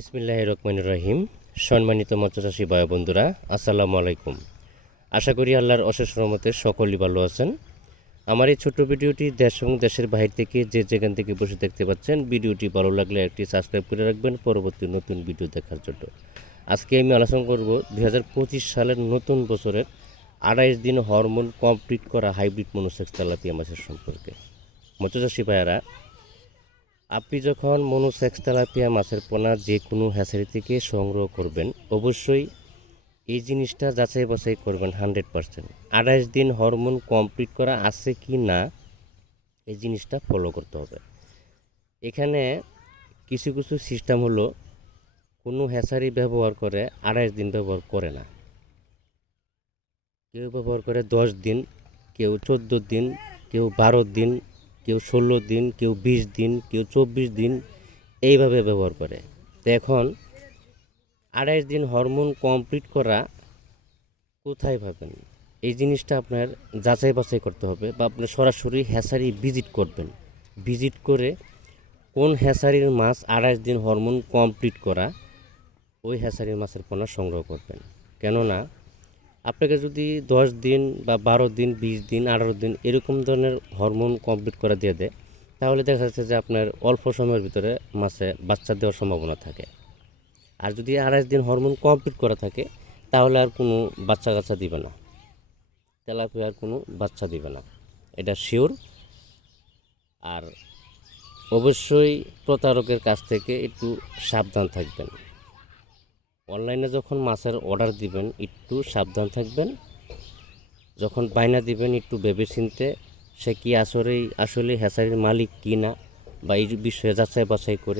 বিসমিল্লাহির রহমানির রহিম। সম্মানিত মৎস্যচাষী ভাই বন্ধুরা, আসসালামু আলাইকুম। আশা করি আল্লাহর অশেষ রহমতে সকলেই ভালো আছেন। আমার এই ছোট্ট ভিডিওটি দেশ এবং দেশের বাইরে থেকে যে যেখান থেকে বসে দেখতে পাচ্ছেন, ভিডিওটি ভালো লাগলে একটি সাবস্ক্রাইব করে রাখবেন পরবর্তী নতুন ভিডিও দেখার জন্য। আজকে আমি আলোচনা করব 2025 সালের নতুন বছরের 28 দিন হরমোন কমপ্লিট করা হাইব্রিড মনোসেক্স তেলাপিয়া মাছের সম্পর্কে। মৎস্যচাষী ভাইয়ারা, আপনি যখন মনোসেক্স তেলাপিয়া মাছের পোনা যে কোনো হ্যাচারি থেকে সংগ্রহ করবেন, অবশ্যই এই জিনিসটা যাচাই বাছাই করবেন 100%। 28 দিন হরমোন কমপ্লিট করা আছে কি না, এই জিনিসটা ফলো করতে হবে। এখানে কিছু কিছু সিস্টেম হলো, কোনো হ্যাচারি ব্যবহার করে 28 দিন ব্যবহার করে না। কেউ ব্যবহার করে 10 দিন, কেউ 14 দিন, কেউ 12 দিন, কেউ 16 দিন, কেউ 20 দিন, কেউ 24 দিন, এইভাবে ব্যবহার করে। তো এখন 28 দিন হরমোন কমপ্লিট করা কোথায় পাবেন, এই জিনিসটা আপনার যাচাই বাছাই করতে হবে, বা আপনার সরাসরি হ্যাচারি ভিজিট করবেন। ভিজিট করে কোন হ্যাচারির মাছ 28 দিন হরমোন কমপ্লিট করা, ওই হ্যাচারির মাছের পোনা সংগ্রহ করবেন। কেননা আপনাকে যদি 10 দিন বা 12 দিন, 20 দিন, 18 দিন এরকম ধরনের হরমোন কমপ্লিট করা দিয়ে দেয়, তাহলে দেখা যাচ্ছে যে আপনার অল্প সময়ের ভিতরে মাছে বাচ্চা দেওয়ার সম্ভাবনা থাকে। আর যদি 28 দিন হরমোন কমপ্লিট করা থাকে, তাহলে আর কোনো বাচ্চা কাচ্চা দিবে না, তেলাপিয়া আর কোনো বাচ্চা দিবে না, এটা শিওর। আর অবশ্যই প্রতারকের কাছ থেকে একটু সাবধান থাকবেন। অনলাইনে যখন মাছের অর্ডার দিবেন একটু সাবধান থাকবেন। যখন বায়না দিবেন একটু ভেবেচিন্তে সে কি আসলে হ্যাচারির মালিক কি না, বা এই বিষয়ে যাচাই বাছাই করে